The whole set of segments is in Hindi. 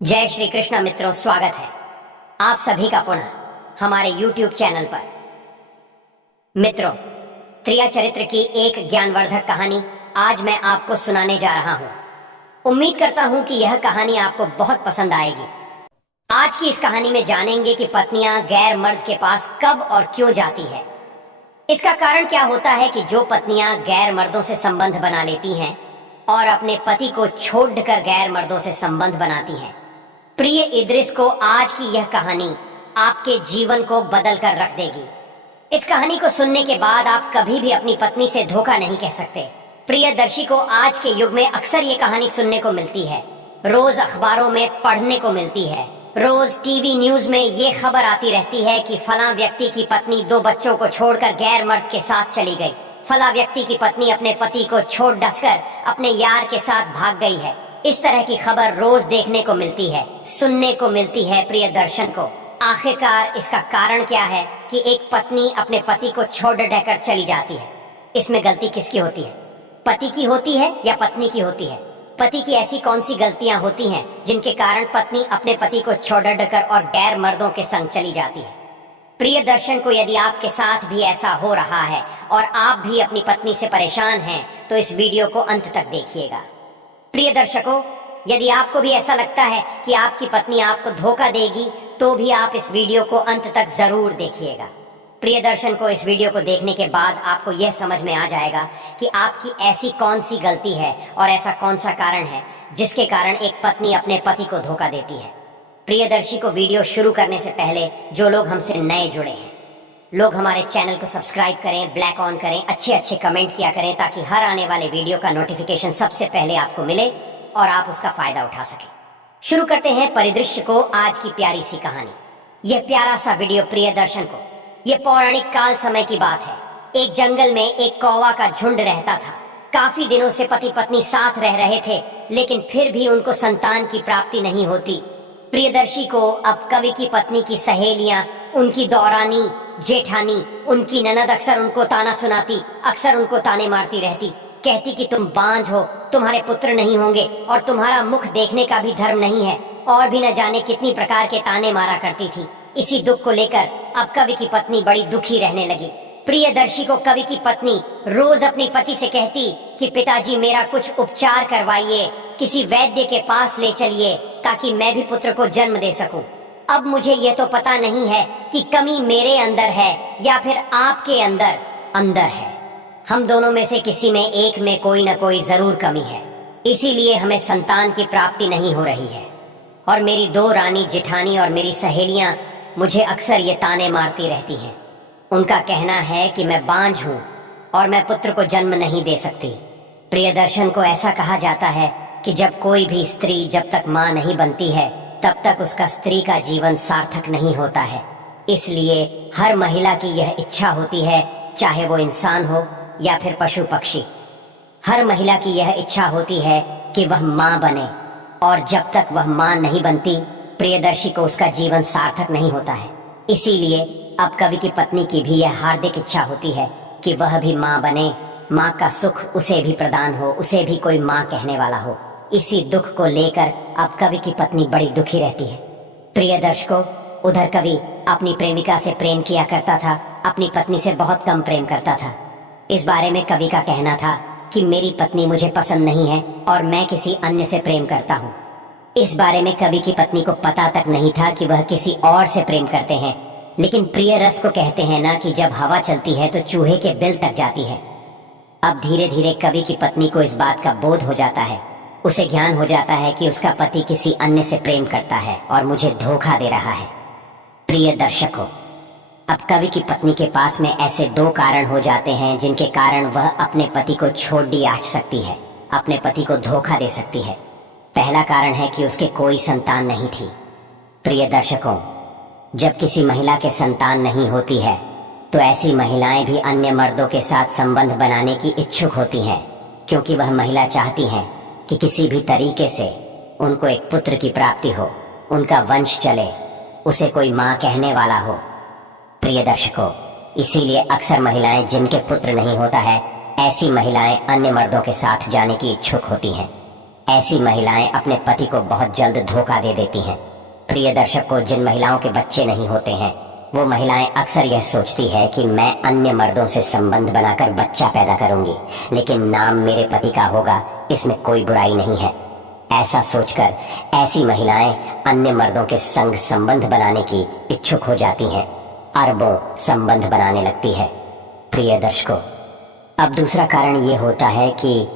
जय श्री कृष्ण मित्रों, स्वागत है आप सभी का पुनः हमारे YouTube चैनल पर। मित्रों, त्रिया चरित्र की एक ज्ञानवर्धक कहानी आज मैं आपको सुनाने जा रहा हूं। उम्मीद करता हूं कि यह कहानी आपको बहुत पसंद आएगी। आज की इस कहानी में जानेंगे कि पत्नियां गैर मर्द के पास कब और क्यों जाती है। इसका कारण क्या होता है कि जो पत्नियां गैर मर्दों से संबंध बना लेती हैं और अपने पति को छोड़कर गैर मर्दों से संबंध बनाती हैं। प्रिय इद्रिस को आज की यह कहानी आपके जीवन को बदल कर रख देगी। इस कहानी को सुनने के बाद आप कभी भी अपनी पत्नी से धोखा नहीं कह सकते। प्रियदर्शी को आज के युग में अक्सर ये कहानी सुनने को मिलती है, रोज अखबारों में पढ़ने को मिलती है, रोज टीवी न्यूज में ये खबर आती रहती है कि फलां व्यक्ति की पत्नी 2 बच्चों को छोड़कर गैर मर्द के साथ चली गई, फलां व्यक्ति की पत्नी अपने पति को छोड़ डसकर अपने यार के साथ भाग गई है। इस तरह की खबर रोज देखने को मिलती है, सुनने को मिलती है प्रियदर्शन को। आखिरकार इसका कारण क्या है कि एक पत्नी अपने पति को छोड़ डकर चली जाती है? इसमें गलती किसकी होती है? पति की होती है या पत्नी की होती है? पति की ऐसी कौन सी गलतियां होती हैं जिनके कारण पत्नी अपने पति को छोड़ डकर और गैर मर्दों के संग चली जाती है? प्रियदर्शन को यदि आपके साथ भी ऐसा हो रहा है और आप भी अपनी पत्नी से परेशान हैं तो इस वीडियो को अंत तक देखिएगा। प्रिय दर्शकों, यदि आपको भी ऐसा लगता है कि आपकी पत्नी आपको धोखा देगी तो भी आप इस वीडियो को अंत तक जरूर देखिएगा। प्रियदर्शन को इस वीडियो को देखने के बाद आपको यह समझ में आ जाएगा कि आपकी ऐसी कौन सी गलती है और ऐसा कौन सा कारण है जिसके कारण एक पत्नी अपने पति को धोखा देती है। प्रियदर्शी को वीडियो शुरू करने से पहले जो लोग हमसे नए जुड़े हैं, लोग हमारे चैनल को सब्सक्राइब करें, ब्लैक ऑन करें, अच्छे कमेंट किया करें ताकि हर आने वाले वीडियो का नोटिफिकेशन सबसे पहले आपको मिले और आप उसका फायदा उठा सकें। शुरू करते हैं परिदृश्य को आज की प्यारी सी कहानी। यह प्यारा सा वीडियो प्रियदर्शन को, यह पौराणिक काल समय की बात है। एक जंगल में एक कौवा का झुंड रहता था। काफी दिनों से पति पत्नी साथ रह रहे थे, लेकिन फिर भी उनको संतान की प्राप्ति नहीं होती। प्रियदर्शी को अब कवि की पत्नी की सहेलियां, उनकी दौरानी, जेठानी, उनकी ननद अक्सर उनको ताना सुनाती, अक्सर उनको ताने मारती रहती, कहती कि तुम बांझ हो, तुम्हारे पुत्र नहीं होंगे और तुम्हारा मुख देखने का भी धर्म नहीं है, और भी न जाने कितनी प्रकार के ताने मारा करती थी। इसी दुख को लेकर अब कवि की पत्नी बड़ी दुखी रहने लगी। प्रियदर्शी को कवि की पत्नी रोज अपने पति से कहती कि पिताजी मेरा कुछ उपचार करवाइए, किसी वैद्य के पास ले चलिए ताकि मैं भी पुत्र को जन्म दे सकूं। अब मुझे यह तो पता नहीं है कि कमी मेरे अंदर है या फिर आपके अंदर है। हम दोनों में से किसी में एक में कोई न कोई जरूर कमी है, इसीलिए हमें संतान की प्राप्ति नहीं हो रही है। और मेरी 2 रानी जेठानी और मेरी सहेलियां मुझे अक्सर ये ताने मारती रहती हैं। उनका कहना है कि मैं बांझ हूँ और मैं पुत्र को जन्म नहीं दे सकती। प्रियदर्शन को ऐसा कहा जाता है कि जब कोई भी स्त्री जब तक माँ नहीं बनती है तब तक उसका स्त्री का जीवन सार्थक नहीं होता है। इसलिए हर महिला की यह इच्छा होती है, चाहे वो इंसान हो या फिर पशु पक्षी, हर महिला की यह इच्छा होती है कि वह माँ बने, और जब तक वह माँ नहीं बनती प्रियदर्शी को उसका जीवन सार्थक नहीं होता है। इसीलिए अब कवि की पत्नी की भी यह हार्दिक इच्छा होती है कि वह भी माँ बने, माँ का सुख उसे भी प्रदान हो, उसे भी कोई माँ कहने वाला हो। इसी दुख को लेकर अब कवि की पत्नी बड़ी दुखी रहती है। प्रिय दर्शकों, उधर कवि अपनी प्रेमिका से प्रेम किया करता था, अपनी पत्नी से बहुत कम प्रेम करता था। इस बारे में कवि का कहना था कि मेरी पत्नी मुझे पसंद नहीं है और मैं किसी अन्य से प्रेम करता हूँ। इस बारे में कवि की पत्नी को पता तक नहीं था कि वह किसी और से प्रेम करते हैं। लेकिन प्रिय रस को कहते हैं ना कि जब हवा चलती है तो चूहे के बिल तक जाती है। अब धीरे धीरे कवि की पत्नी को इस बात का बोध हो जाता है, उसे ज्ञान हो जाता है कि उसका पति किसी अन्य से प्रेम करता है और मुझे धोखा दे रहा है। प्रिय दर्शकों, अब कवि की पत्नी के पास में ऐसे 2 कारण हो जाते हैं जिनके कारण वह अपने पति को छोड़ दिया सकती है, अपने पति को धोखा दे सकती है। पहला कारण है कि उसके कोई संतान नहीं थी। प्रिय दर्शकों, जब किसी महिला के संतान नहीं होती है तो ऐसी महिलाएं भी अन्य मर्दों के साथ संबंध बनाने की इच्छुक होती हैं, क्योंकि वह महिला चाहती हैं कि किसी भी तरीके से उनको एक पुत्र की प्राप्ति हो, उनका वंश चले, उसे कोई माँ कहने वाला हो। प्रिय दर्शकों, इसीलिए अक्सर महिलाएं जिनके पुत्र नहीं होता है, ऐसी महिलाएं अन्य मर्दों के साथ जाने की इच्छुक होती हैं। ऐसी महिलाएं अपने पति को बहुत जल्द धोखा दे देती हैं। प्रिय दर्शक को, जिन महिलाओं के बच्चे नहीं होते हैं वो महिलाएं अक्सर यह सोचती है कि मैं अन्य मर्दों से संबंध बनाकर बच्चा पैदा करूंगी, लेकिन नाम मेरे पति का होगा, इसमें कोई बुराई नहीं है। ऐसा सोचकर ऐसी महिलाएं अन्य मर्दों के संग संबंध बनाने की इच्छुक हो जाती हैं, अरबों संबंध बनाने लगती है। प्रिय दर्शकों, अब दूसरा कारण ये होता है कि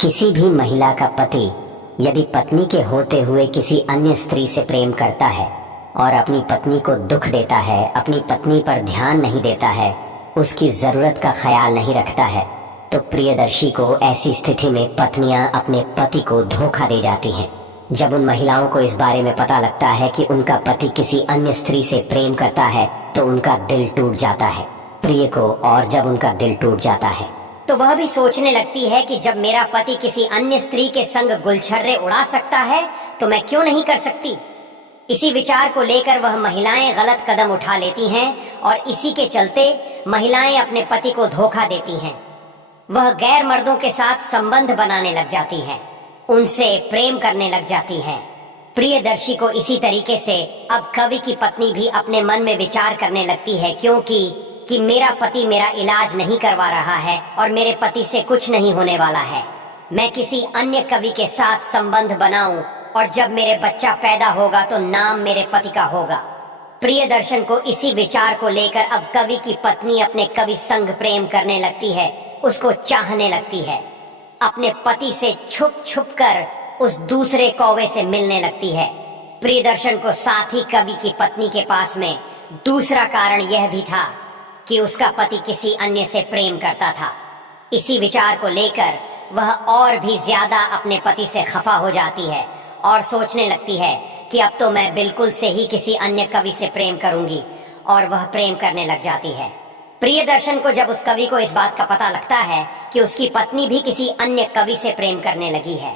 किसी भी महिला का पति यदि पत्नी के होते हुए किसी अन्य स्त्री से प्रेम करता है और अपनी पत्नी को दुख देता है, अपनी पत्नी पर ध्यान नहीं देता है, उसकी जरूरत का ख्याल नहीं रखता है, तो प्रियदर्शी को ऐसी स्थिति में पत्नियां अपने पति को धोखा दे जाती हैं। जब उन महिलाओं को इस बारे में पता लगता है कि उनका पति किसी अन्य स्त्री से प्रेम करता है तो उनका दिल टूट जाता है प्रिय को, और जब उनका दिल टूट जाता है तो वह भी सोचने लगती है कि जब मेरा पति किसी अन्य स्त्री के संग गुलछर्रे उड़ा सकता है तो मैं क्यों नहीं कर सकती। इसी विचार को लेकर वह महिलाएं गलत कदम उठा लेती हैं और इसी के चलते महिलाएं अपने पति को धोखा देती हैं। वह गैर मर्दों के साथ संबंध बनाने लग जाती हैं, उनसे प्रेम करने लग जाती हैं। प्रियदर्शी को इसी तरीके से अब कवि की पत्नी भी अपने मन में विचार करने लगती है, क्योंकि मेरा पति मेरा इलाज नहीं करवा रहा है और मेरे पति से कुछ नहीं होने वाला है। मैं किसी अन्य कवि के साथ संबंध बनाऊं और जब मेरे बच्चा पैदा होगा तो नाम मेरे पति का होगा। प्रियदर्शन को इसी विचार को लेकर अब कवि की पत्नी अपने कवि संग प्रेम करने लगती है, उसको चाहने लगती है, अपने पति से छुप छुप कर उस दूसरे कौवे से मिलने लगती है। प्रियदर्शन को साथ ही कवि की पत्नी के पास में दूसरा कारण यह भी था कि उसका पति किसी अन्य से प्रेम करता था। इसी विचार को लेकर वह और भी ज्यादा अपने पति से खफा हो जाती है और सोचने लगती है कि अब तो मैं बिल्कुल से ही किसी अन्य कवि से प्रेम करूंगी, और वह प्रेम करने लग जाती है। प्रियदर्शन को जब उस कवि को इस बात का पता लगता है कि उसकी पत्नी भी किसी अन्य कवि से प्रेम करने लगी है,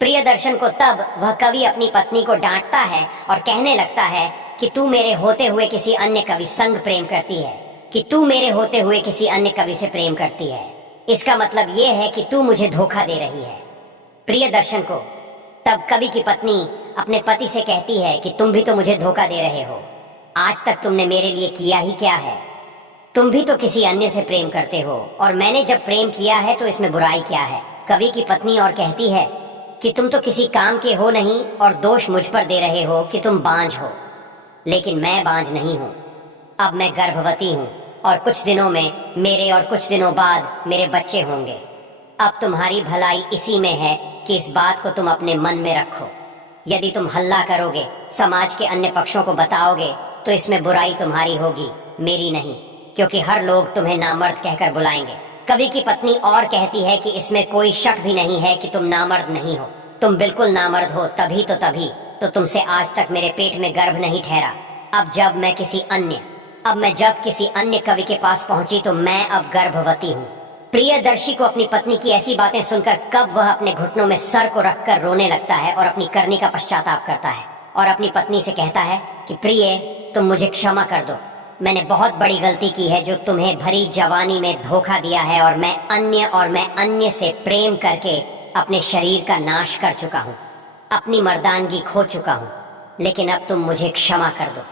प्रियदर्शन को तब वह कवि अपनी पत्नी को डांटता है और कहने लगता है कि तू मेरे होते हुए किसी अन्य कवि संग प्रेम करती है, कि तू मेरे होते हुए किसी अन्य कवि से प्रेम करती है। इसका मतलब यह है कि तू मुझे धोखा दे रही है। प्रियदर्शन को तब कवि की पत्नी अपने पति से कहती है कि तुम भी तो मुझे धोखा दे रहे हो, आज तक तुमने मेरे लिए किया ही क्या है। तुम भी तो किसी अन्य से प्रेम करते हो और मैंने जब प्रेम किया है तो इसमें बुराई क्या है। कवि की पत्नी और कहती है कि तुम तो किसी काम के हो नहीं और दोष मुझ पर दे रहे हो कि तुम बांझ हो, लेकिन मैं बांझ नहीं हूँ। अब मैं गर्भवती हूँ और कुछ दिनों में मेरे और कुछ दिनों बाद मेरे बच्चे होंगे। अब तुम्हारी भलाई इसी में है कि इस बात को तुम अपने मन में रखो। यदि तुम हल्ला करोगे, समाज के अन्य पक्षों को बताओगे, तो इसमें बुराई तुम्हारी होगी, मेरी नहीं, क्योंकि हर लोग तुम्हें नामर्द कहकर बुलाएंगे। कवि की पत्नी और कहती है कि इसमें कोई शक भी नहीं है कि तुम नामर्द नहीं हो, तुम बिल्कुल नामर्द हो, तभी तो तुमसे आज तक मेरे पेट में गर्भ नहीं ठहरा। अब जब किसी अन्य कवि के पास पहुंची तो मैं अब गर्भवती हूँ। प्रियदर्शी को अपनी पत्नी की ऐसी बातें सुनकर कब वह अपने घुटनों में सर को रखकर रोने लगता है और अपनी करनी का पश्चाताप करता है और अपनी पत्नी से कहता है कि प्रिय, तुम मुझे क्षमा कर दो, मैंने बहुत बड़ी गलती की है जो तुम्हें भरी जवानी में धोखा दिया है और मैं अन्य से प्रेम करके अपने शरीर का नाश कर चुका हूँ, अपनी मर्दानगी खो चुका हूँ, लेकिन अब तुम मुझे क्षमा कर दो।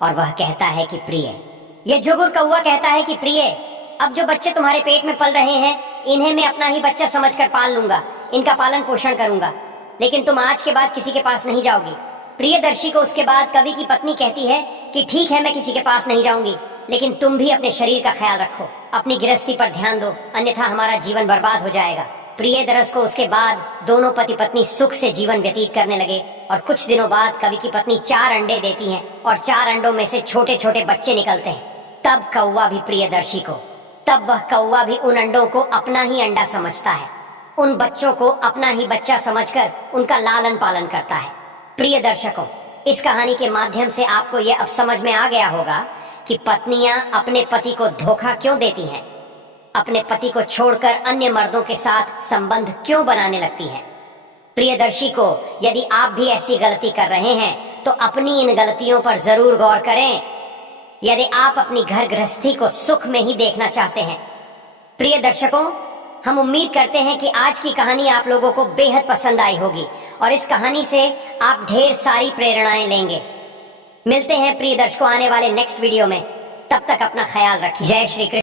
और वह कहता है कि प्रिय, यह जुगुर कौवा कहता है कि प्रिय, अब जो बच्चे तुम्हारे पेट में पल रहे हैं इन्हें मैं अपना ही बच्चा समझकर पाल लूंगा, इनका पालन पोषण करूंगा, लेकिन तुम आज के बाद किसी के पास नहीं जाओगी। प्रियदर्शी को उसके बाद कवि की पत्नी कहती है कि ठीक है, मैं किसी के पास नहीं जाऊंगी, लेकिन तुम भी अपने शरीर का ख्याल रखो, अपनी गृहस्थी पर ध्यान दो, अन्यथा हमारा जीवन बर्बाद हो जाएगा। प्रियदर्श को उसके बाद दोनों पति पत्नी सुख से जीवन व्यतीत करने लगे और कुछ दिनों बाद कवि की पत्नी 4 अंडे देती हैं और 4 अंडों में से छोटे छोटे बच्चे निकलते हैं। तब वह कौवा भी उन अंडों को अपना ही अंडा समझता है, उन बच्चों को अपना ही बच्चा समझकर उनका लालन पालन करता है। प्रिय दर्शकों, इस कहानी के माध्यम से आपको यह अब समझ में आ गया होगा कि पत्नियां अपने पति को धोखा क्यों देती हैं, अपने पति को छोड़कर अन्य मर्दों के साथ संबंध क्यों बनाने लगती हैं। प्रियदर्शी को यदि आप भी ऐसी गलती कर रहे हैं तो अपनी इन गलतियों पर जरूर गौर करें, यदि आप अपनी घर गृहस्थी को सुख में ही देखना चाहते हैं। प्रिय दर्शकों, हम उम्मीद करते हैं कि आज की कहानी आप लोगों को बेहद पसंद आई होगी और इस कहानी से आप ढेर सारी प्रेरणाएं लेंगे। मिलते हैं प्रिय दर्शकों आने वाले नेक्स्ट वीडियो में। तब तक अपना ख्याल रखिए। जय श्री कृष्ण।